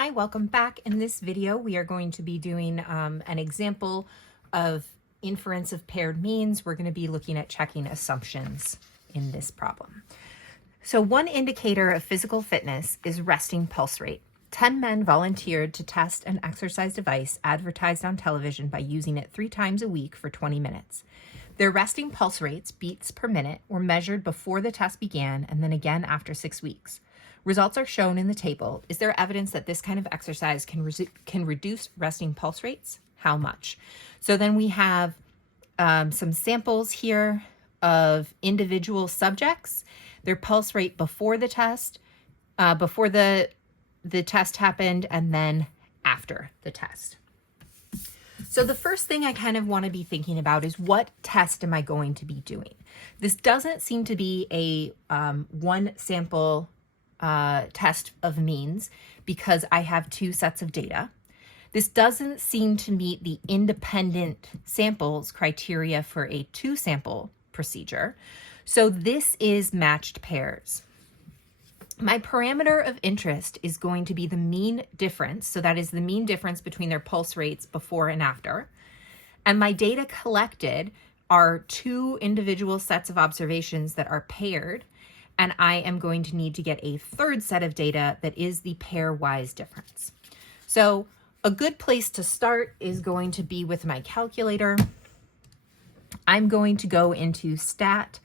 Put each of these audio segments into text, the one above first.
Hi, welcome back. In this video, we are going to be doing an example of inference of paired means. We're going to be looking at checking assumptions in this problem. So one indicator of physical fitness is resting pulse rate. 10 men volunteered to test an exercise device advertised on television by using it 3 times a week for 20 minutes. Their resting pulse rates, beats per minute, were measured before the test began and then again after 6 weeks. Results are shown in the table. Is there evidence that this kind of exercise can reduce resting pulse rates? How much? So then we have some samples here of individual subjects, their pulse rate before the test, before the test happened, and then after the test. So the first thing I kind of want to be thinking about is, what test am I going to be doing? This doesn't seem to be a one sample test of means because I have 2 sets of data. This doesn't seem to meet the independent samples criteria for a 2 sample procedure. So this is matched pairs. My parameter of interest is going to be the mean difference. So that is the mean difference between their pulse rates before and after. And my data collected are 2 individual sets of observations that are paired. And I am going to need to get a 3rd set of data that is the pairwise difference. So a good place to start is going to be with my calculator. I'm going to go into Stat,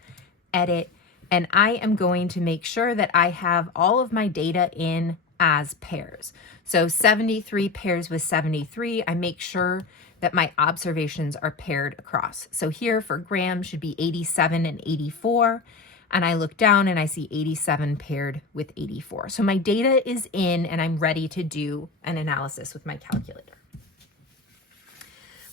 Edit, and I am going to make sure that I have all of my data in as pairs. So 73 pairs with 73. I make sure that my observations are paired across. So here for Graham should be 87 and 84. And I look down and I see 87 paired with 84. So my data is in and I'm ready to do an analysis with my calculator.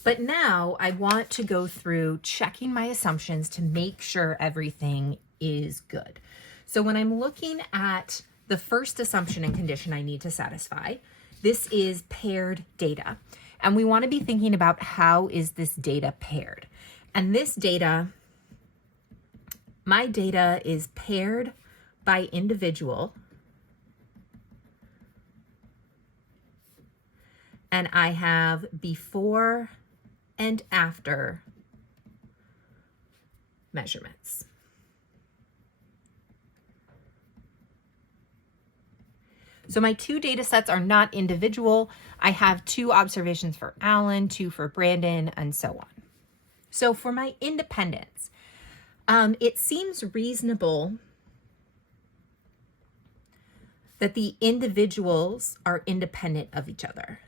But now I want to go through checking my assumptions to make sure everything is good. So when I'm looking at the first assumption and condition I need to satisfy, this is paired data. And we want to be thinking about, how is this data paired? And this data, my data is paired by individual, and I have before and after measurements. So my 2 data sets are not individual. I have 2 observations for Alan, 2 for Brandon, and so on. So for my independence, it seems reasonable that the individuals are independent of each other.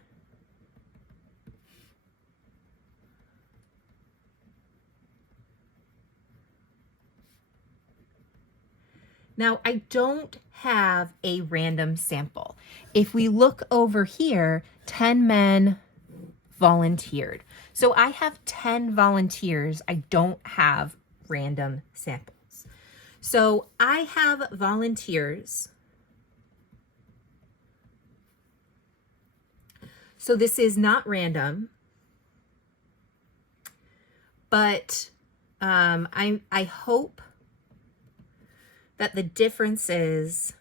Now, I don't have a random sample. If we look over here, 10 men volunteered. So I have 10 volunteers. I don't have random samples. So I have volunteers. So this is not random, but I hope that the differences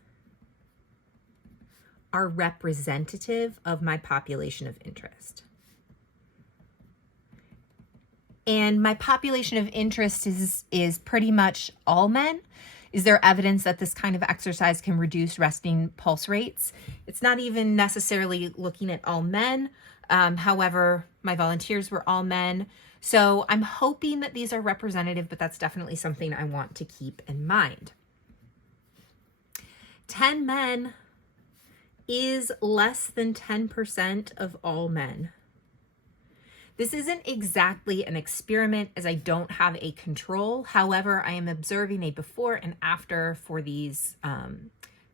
are representative of my population of interest. And my population of interest is pretty much all men. Is there evidence that this kind of exercise can reduce resting pulse rates? It's not even necessarily looking at all men. However, my volunteers were all men. So I'm hoping that these are representative, but that's definitely something I want to keep in mind. 10 men is less than 10% of all men. This isn't exactly an experiment, as I don't have a control. However, I am observing a before and after for these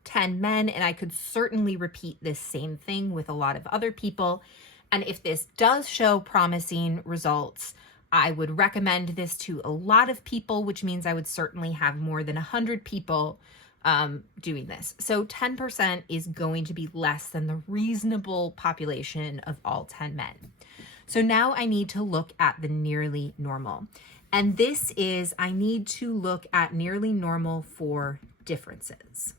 10 men, and I could certainly repeat this same thing with a lot of other people. And if this does show promising results, I would recommend this to a lot of people, which means I would certainly have more than 100 people doing this. So 10% is going to be less than the reasonable population of all 10 men. So now I need to look at the nearly normal. And this is, I need to look at nearly normal for differences.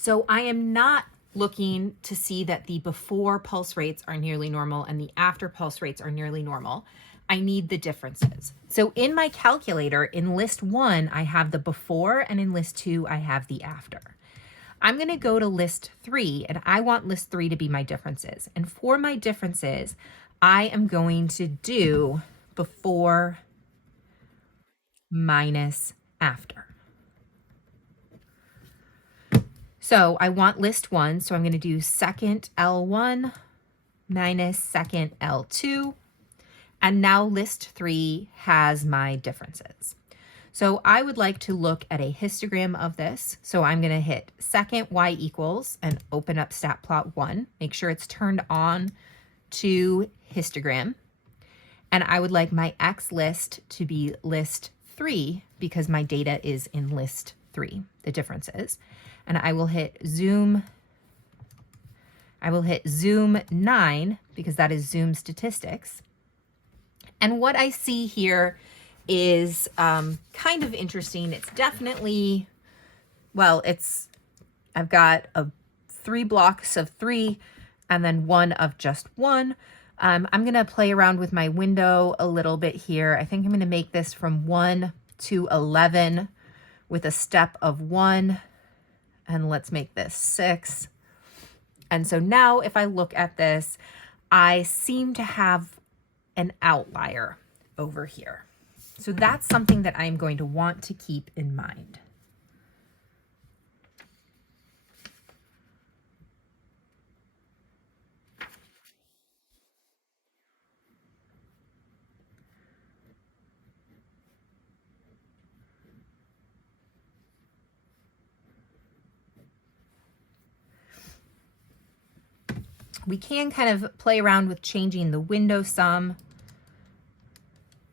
So I am not looking to see that the before pulse rates are nearly normal and the after pulse rates are nearly normal, I need the differences. So in my calculator, in list 1, I have the before, and in list 2, I have the after. I'm going to go to list 3, and I want list 3 to be my differences. And for my differences, I am going to do before minus after. So I want list 1, so I'm going to do second L1 minus second L2. And now list 3 has my differences. So I would like to look at a histogram of this. So I'm going to hit second y equals and open up stat plot 1. Make sure it's turned on to histogram. And I would like my X list to be list 3 because my data is in list 3, the differences. And I will hit zoom. I will hit zoom 9 because that is zoom statistics. And what I see here is kind of interesting. It's definitely, well, I've got 3 blocks of 3 and then 1 of just 1. I'm going to play around with my window a little bit here. I think I'm going to make this from 1 to 11 with a step of 1. And let's make this 6. And so now if I look at this, I seem to have an outlier over here. So that's something that I'm going to want to keep in mind. We can kind of play around with changing the window some.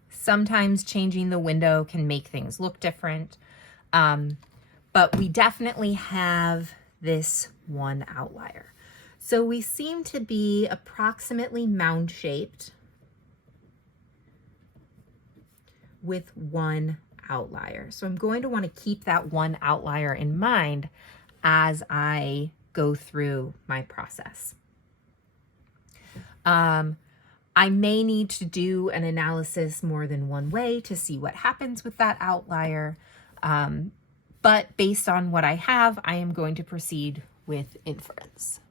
Sometimes changing the window can make things look different. But we definitely have this one outlier. So we seem to be approximately mound shaped with one outlier. So I'm going to want to keep that one outlier in mind as I go through my process. I may need to do an analysis more than one way to see what happens with that outlier. But based on what I have, I am going to proceed with inference.